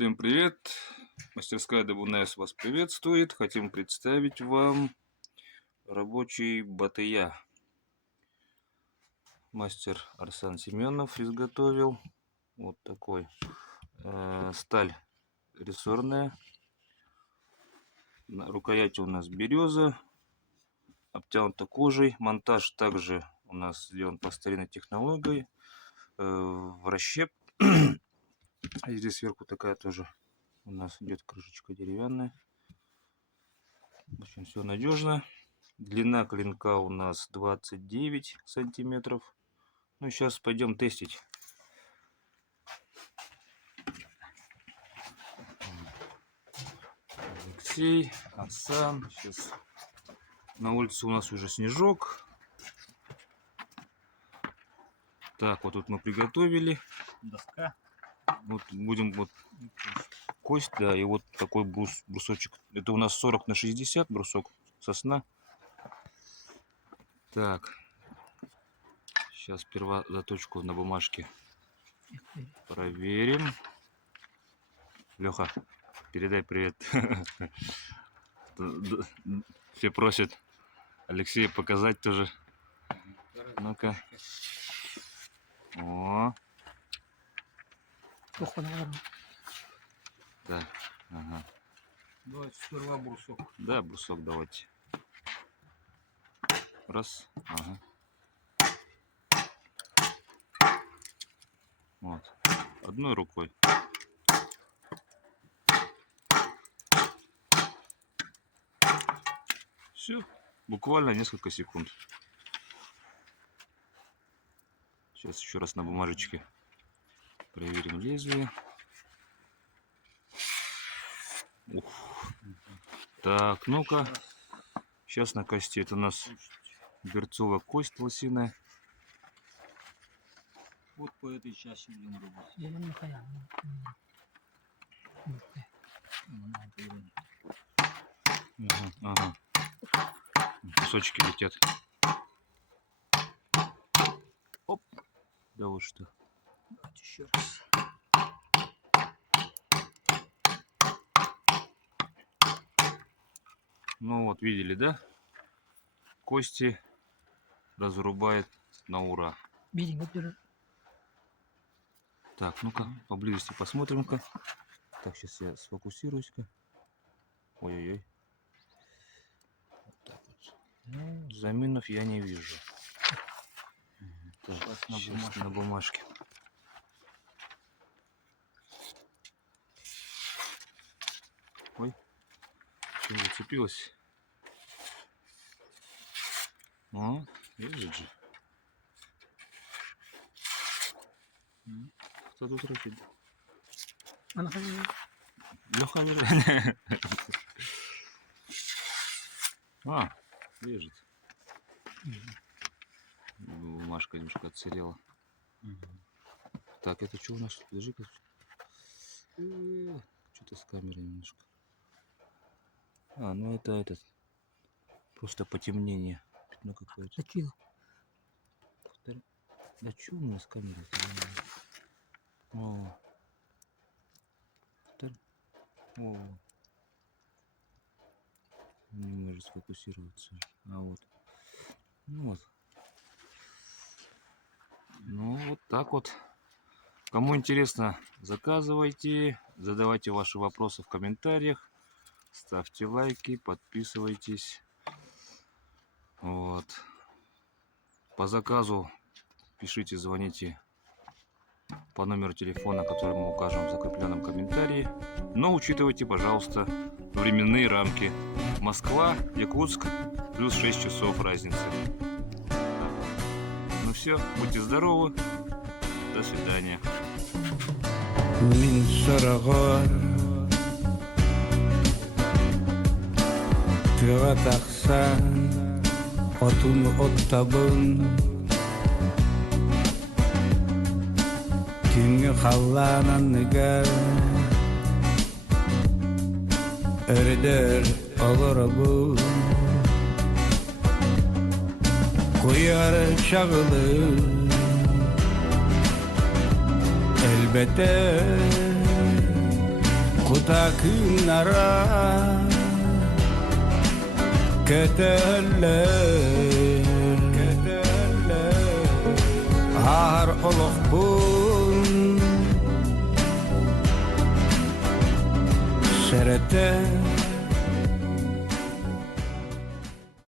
Всем привет! Мастерская Дабунайс вас приветствует. Хотим представить вам рабочий батыя. Мастер Арсан Семенов изготовил. Вот такой. Сталь рессорная. На рукояти у нас береза. Обтянута кожей. Монтаж также у нас сделан по старинной технологии. В расщеп. И здесь сверху такая тоже у нас идет крышечка деревянная. В общем, все надежно. Длина клинка у нас 29 сантиметров. Ну, сейчас пойдем тестить. Алексей, Асан. Сейчас на улице у нас уже снежок. Так, вот тут мы приготовили. Доска. Вот будем вот кость, да, и вот такой брусочек. Это у нас 40 на 60 брусок сосна. Так, сейчас сперва заточку на бумажке проверим. Леха, передай привет. Все просят Алексея показать тоже. Ну-ка. О. Так, ага. Давайте сперва брусок. Да, брусок давайте. Раз, ага. Вот. Одной рукой. Все. Буквально несколько секунд. Сейчас еще раз на бумажечке проверим лезвие. Ух. Так, ну-ка. Сейчас на кости. Это у нас берцовая кость лосиная. Вот по этой части будем рубить. Ага. Кусочки летят. Оп. Да вот что. Давайте еще раз. Ну вот, видели, да? Кости разрубает на ура. Так, ну-ка, поблизости посмотрим-ка. Так, сейчас я сфокусируюсь-ка. Ой-ой-ой. Вот так вот. Ну, заминов я не вижу. Так, сейчас на бумажке. Ой, что зацепилось? О, видишь же. Кто тут рычит? Леха лежит. А, лежит. Бумажка немножко отсырела. Так, это что у нас? Подожди-ка. Что-то с камерой немножко. А, ну это этот. Просто потемнение. Пятно какое-то. Да что у меня с камерой? О. О. Не может сфокусироваться. А вот. Ну вот. Ну вот так вот. Кому интересно, заказывайте. Задавайте ваши вопросы в комментариях. Ставьте лайки, подписывайтесь. Вот. По заказу пишите, звоните по номеру телефона, который мы укажем в закрепленном комментарии. Но учитывайте, пожалуйста, временные рамки. Москва, Якутск, плюс 6 часов разницы. Ну все, будьте здоровы. До свидания. Kimge xallanan nigar Erder olur bu Koyar çağılı Elbette kuta kunara kötüller har oluq bun şerete